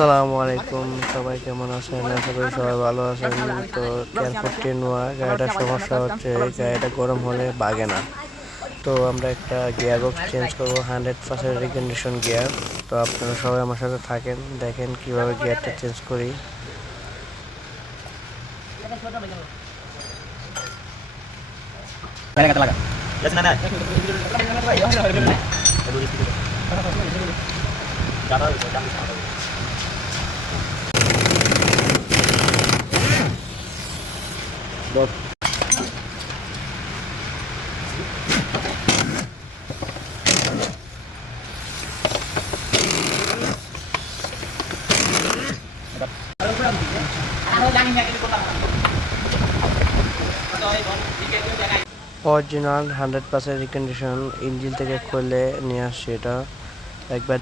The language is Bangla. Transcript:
আসসালামু আলাইকুম, সবাই কেমন আছেন? আশা করি সবাই ভালো আছেন। তো কেয়ার নোয়া গাড়িটার সমস্যা হচ্ছে গাড়িটা গরম হলে বাগে না। তো আমরা একটা গিয়ার বক্স চেঞ্জ করবো, 100% রিকন্ডিশন গিয়ার। তো আপনারা সবাই আমার সাথে থাকেন, দেখেন কিভাবে গিয়ারটা চেঞ্জ করি। অরিজিনাল 100% রিকন্ডিশন ইঞ্জিন থেকে খুলে নিয়ে আসছি এটা একবার।